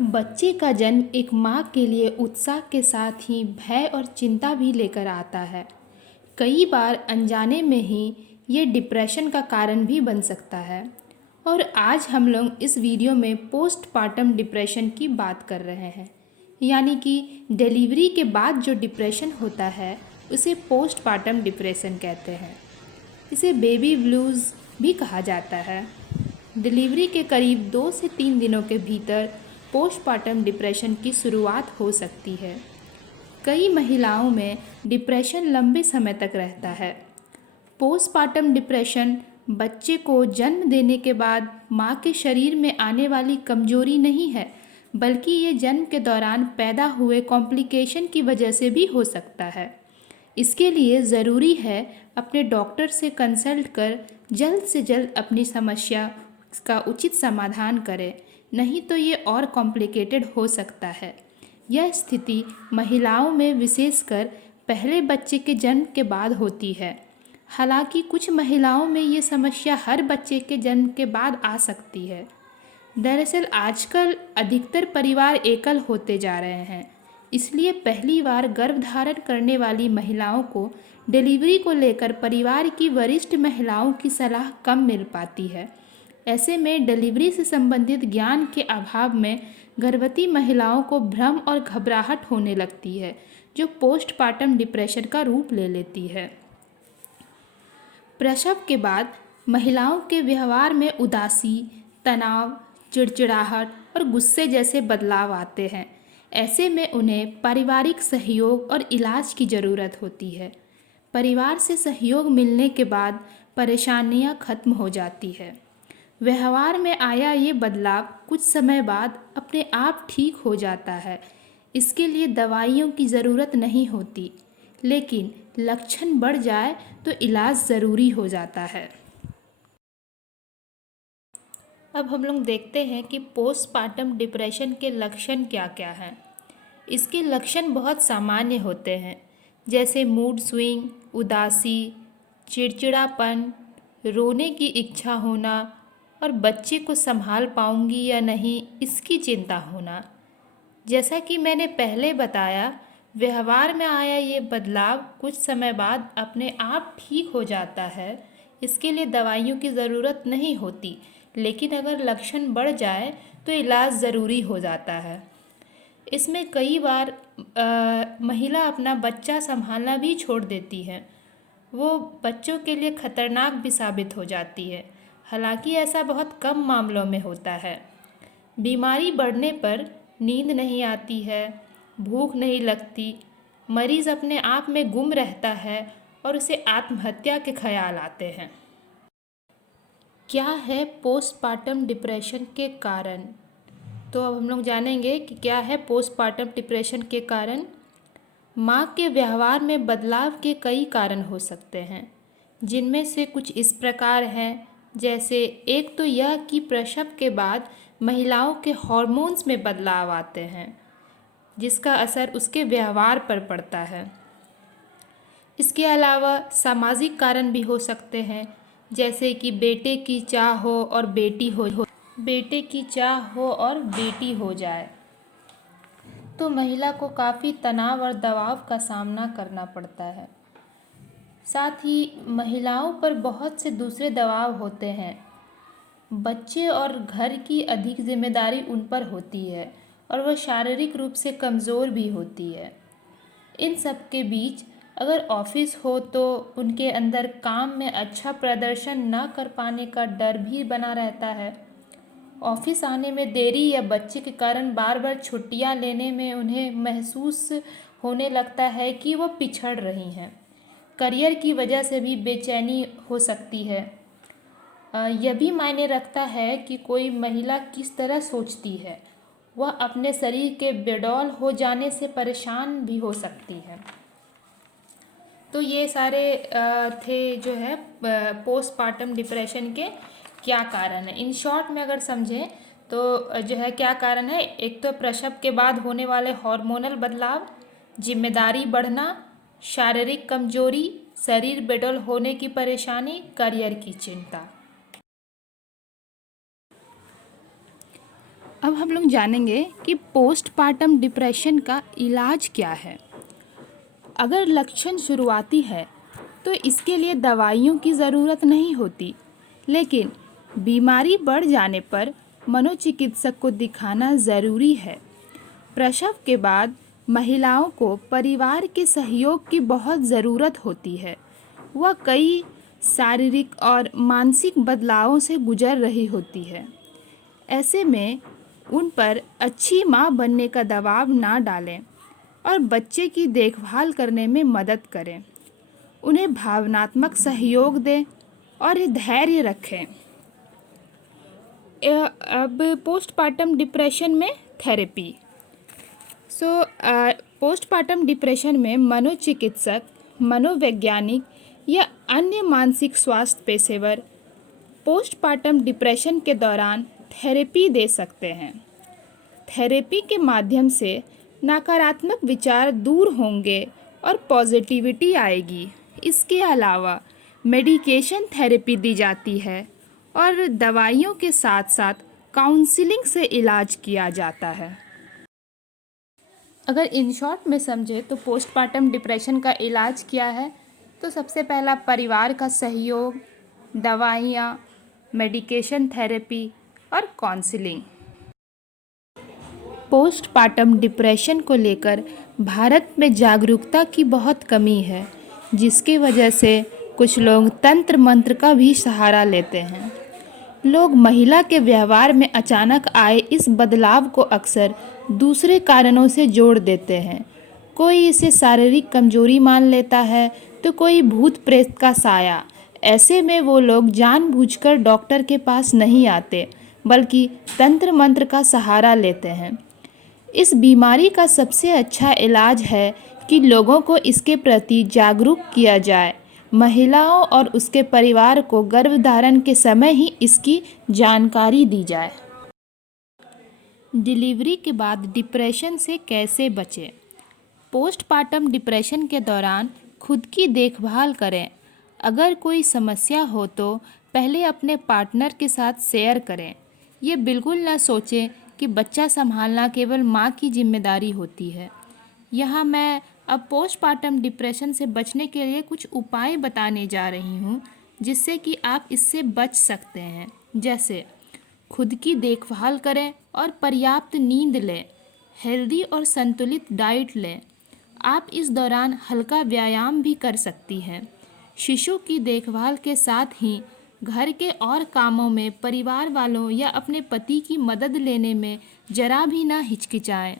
बच्चे का जन्म एक माँ के लिए उत्साह के साथ ही भय और चिंता भी लेकर आता है। कई बार अनजाने में ही ये डिप्रेशन का कारण भी बन सकता है। और आज हम लोग इस वीडियो में पोस्टपार्टम डिप्रेशन की बात कर रहे हैं, यानी कि डिलीवरी के बाद जो डिप्रेशन होता है उसे पोस्टपार्टम डिप्रेशन कहते हैं। इसे बेबी ब्लूज़ भी कहा जाता है। डिलीवरी के करीब 2 से 3 दिनों के भीतर पोस्टपार्टम डिप्रेशन की शुरुआत हो सकती है। कई महिलाओं में डिप्रेशन लंबे समय तक रहता है। पोस्टपार्टम डिप्रेशन बच्चे को जन्म देने के बाद माँ के शरीर में आने वाली कमजोरी नहीं है, बल्कि ये जन्म के दौरान पैदा हुए कॉम्प्लिकेशन की वजह से भी हो सकता है। इसके लिए ज़रूरी है अपने डॉक्टर से कंसल्ट कर जल्द से जल्द अपनी समस्या का उचित समाधान करें, नहीं तो ये और कॉम्प्लिकेटेड हो सकता है। यह स्थिति महिलाओं में विशेषकर पहले बच्चे के जन्म के बाद होती है। हालांकि कुछ महिलाओं में ये समस्या हर बच्चे के जन्म के बाद आ सकती है। दरअसल आजकल अधिकतर परिवार एकल होते जा रहे हैं, इसलिए पहली बार गर्भधारण करने वाली महिलाओं को डिलीवरी को लेकर परिवार की वरिष्ठ महिलाओं की सलाह कम मिल पाती है। ऐसे में डिलीवरी से संबंधित ज्ञान के अभाव में गर्भवती महिलाओं को भ्रम और घबराहट होने लगती है, जो पोस्टपार्टम डिप्रेशन का रूप ले लेती है। प्रसव के बाद महिलाओं के व्यवहार में उदासी, तनाव, चिड़चिड़ाहट और गुस्से जैसे बदलाव आते हैं। ऐसे में उन्हें पारिवारिक सहयोग और इलाज की ज़रूरत होती है। परिवार से सहयोग मिलने के बाद परेशानियां खत्म हो जाती है। व्यवहार में आया ये बदलाव कुछ समय बाद अपने आप ठीक हो जाता है। इसके लिए दवाइयों की ज़रूरत नहीं होती, लेकिन लक्षण बढ़ जाए तो इलाज ज़रूरी हो जाता है। अब हम लोग देखते हैं कि पोस्टपार्टम डिप्रेशन के लक्षण क्या क्या हैं। इसके लक्षण बहुत सामान्य होते हैं, जैसे मूड स्विंग, उदासी, चिड़चिड़ापन, रोने की इच्छा होना और बच्चे को संभाल पाऊंगी या नहीं इसकी चिंता होना। जैसा कि मैंने पहले बताया, व्यवहार में आया ये बदलाव कुछ समय बाद अपने आप ठीक हो जाता है। इसके लिए दवाइयों की ज़रूरत नहीं होती, लेकिन अगर लक्षण बढ़ जाए तो इलाज ज़रूरी हो जाता है। इसमें कई बार महिला अपना बच्चा संभालना भी छोड़ देती है। वो बच्चों के लिए खतरनाक भी साबित हो जाती है। हालांकि ऐसा बहुत कम मामलों में होता है। बीमारी बढ़ने पर नींद नहीं आती है, भूख नहीं लगती, मरीज़ अपने आप में गुम रहता है और उसे आत्महत्या के ख्याल आते हैं। क्या है पोस्टपार्टम डिप्रेशन के कारण? तो अब हम लोग जानेंगे कि क्या है पोस्टपार्टम डिप्रेशन के कारण। माँ के व्यवहार में बदलाव के कई कारण हो सकते हैं, जिनमें से कुछ इस प्रकार हैं। जैसे एक तो यह कि प्रसव के बाद महिलाओं के हार्मोन्स में बदलाव आते हैं, जिसका असर उसके व्यवहार पर पड़ता है। इसके अलावा सामाजिक कारण भी हो सकते हैं, जैसे कि बेटे की चाह हो और बेटी हो जाए तो महिला को काफ़ी तनाव और दबाव का सामना करना पड़ता है। साथ ही महिलाओं पर बहुत से दूसरे दबाव होते हैं। बच्चे और घर की अधिक जिम्मेदारी उन पर होती है और वह शारीरिक रूप से कमज़ोर भी होती है। इन सब के बीच अगर ऑफिस हो तो उनके अंदर काम में अच्छा प्रदर्शन न कर पाने का डर भी बना रहता है। ऑफिस आने में देरी या बच्चे के कारण बार बार छुट्टियां लेने में उन्हें महसूस होने लगता है कि वो पिछड़ रही हैं। करियर की वजह से भी बेचैनी हो सकती है। यह भी मायने रखता है कि कोई महिला किस तरह सोचती है। वह अपने शरीर के बेडौल हो जाने से परेशान भी हो सकती है। तो ये सारे थे जो है पोस्टपार्टम डिप्रेशन के क्या कारण है। इन शॉर्ट में अगर समझें तो जो है क्या कारण है, एक तो प्रसव के बाद होने वाले हार्मोनल बदलाव, जिम्मेदारी बढ़ना, शारीरिक कमजोरी, शरीर बेडौल होने की परेशानी, करियर की चिंता। अब हम लोग जानेंगे कि पोस्टपार्टम डिप्रेशन का इलाज क्या है। अगर लक्षण शुरुआती है तो इसके लिए दवाइयों की ज़रूरत नहीं होती, लेकिन बीमारी बढ़ जाने पर मनोचिकित्सक को दिखाना ज़रूरी है। प्रसव के बाद महिलाओं को परिवार के सहयोग की बहुत ज़रूरत होती है। वह कई शारीरिक और मानसिक बदलावों से गुजर रही होती है। ऐसे में उन पर अच्छी माँ बनने का दबाव ना डालें और बच्चे की देखभाल करने में मदद करें। उन्हें भावनात्मक सहयोग दें और धैर्य रखें। अब पोस्टपार्टम डिप्रेशन में थेरेपी। पोस्टपार्टम डिप्रेशन में मनोचिकित्सक, मनोवैज्ञानिक या अन्य मानसिक स्वास्थ्य पेशेवर पोस्टपार्टम डिप्रेशन के दौरान थेरेपी दे सकते हैं। थेरेपी के माध्यम से नकारात्मक विचार दूर होंगे और पॉजिटिविटी आएगी। इसके अलावा मेडिकेशन थेरेपी दी जाती है और दवाइयों के साथ साथ काउंसलिंग से इलाज किया जाता है। अगर इन शॉर्ट में समझे तो पोस्टपार्टम डिप्रेशन का इलाज क्या है, तो सबसे पहला परिवार का सहयोग, दवाइयाँ, मेडिकेशन थेरेपी और काउंसलिंग। पोस्टपार्टम डिप्रेशन को लेकर भारत में जागरूकता की बहुत कमी है, जिसकी वजह से कुछ लोग तंत्र मंत्र का भी सहारा लेते हैं। लोग महिला के व्यवहार में अचानक आए इस बदलाव को अक्सर दूसरे कारणों से जोड़ देते हैं। कोई इसे शारीरिक कमजोरी मान लेता है तो कोई भूत प्रेत का साया। ऐसे में वो लोग जानबूझकर डॉक्टर के पास नहीं आते, बल्कि तंत्र मंत्र का सहारा लेते हैं। इस बीमारी का सबसे अच्छा इलाज है कि लोगों को इसके प्रति जागरूक किया जाए। महिलाओं और उसके परिवार को गर्भधारण के समय ही इसकी जानकारी दी जाए। डिलीवरी के बाद डिप्रेशन से कैसे बचें? पोस्टपार्टम डिप्रेशन के दौरान खुद की देखभाल करें। अगर कोई समस्या हो तो पहले अपने पार्टनर के साथ शेयर करें। ये बिल्कुल ना सोचें कि बच्चा संभालना केवल माँ की जिम्मेदारी होती है। यहाँ मैं अब पोस्टपार्टम डिप्रेशन से बचने के लिए कुछ उपाय बताने जा रही हूँ, जिससे कि आप इससे बच सकते हैं। जैसे खुद की देखभाल करें और पर्याप्त नींद लें, हेल्दी और संतुलित डाइट लें। आप इस दौरान हल्का व्यायाम भी कर सकती हैं। शिशु की देखभाल के साथ ही घर के और कामों में परिवार वालों या अपने पति की मदद लेने में जरा भी ना हिचकिचाएं।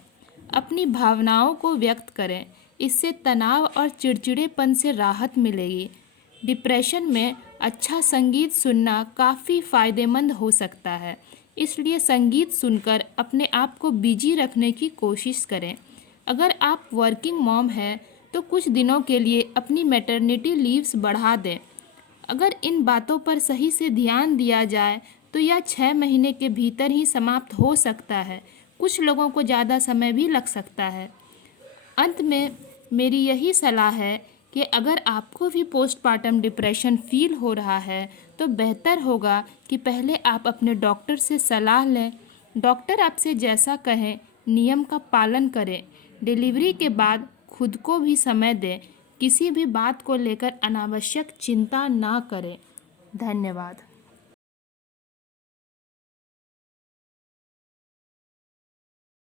अपनी भावनाओं को व्यक्त करें, इससे तनाव और चिड़चिड़ेपन से राहत मिलेगी। डिप्रेशन में अच्छा संगीत सुनना काफ़ी फ़ायदेमंद हो सकता है, इसलिए संगीत सुनकर अपने आप को बिजी रखने की कोशिश करें। अगर आप वर्किंग मॉम हैं तो कुछ दिनों के लिए अपनी मैटरनिटी लीव्स बढ़ा दें। अगर इन बातों पर सही से ध्यान दिया जाए तो यह 6 महीने के भीतर ही समाप्त हो सकता है। कुछ लोगों को ज़्यादा समय भी लग सकता है। अंत में मेरी यही सलाह है कि अगर आपको भी पोस्टपार्टम डिप्रेशन फील हो रहा है तो बेहतर होगा कि पहले आप अपने डॉक्टर से सलाह लें। डॉक्टर आपसे जैसा कहें नियम का पालन करें। डिलीवरी के बाद खुद को भी समय दें। किसी भी बात को लेकर अनावश्यक चिंता ना करें। धन्यवाद।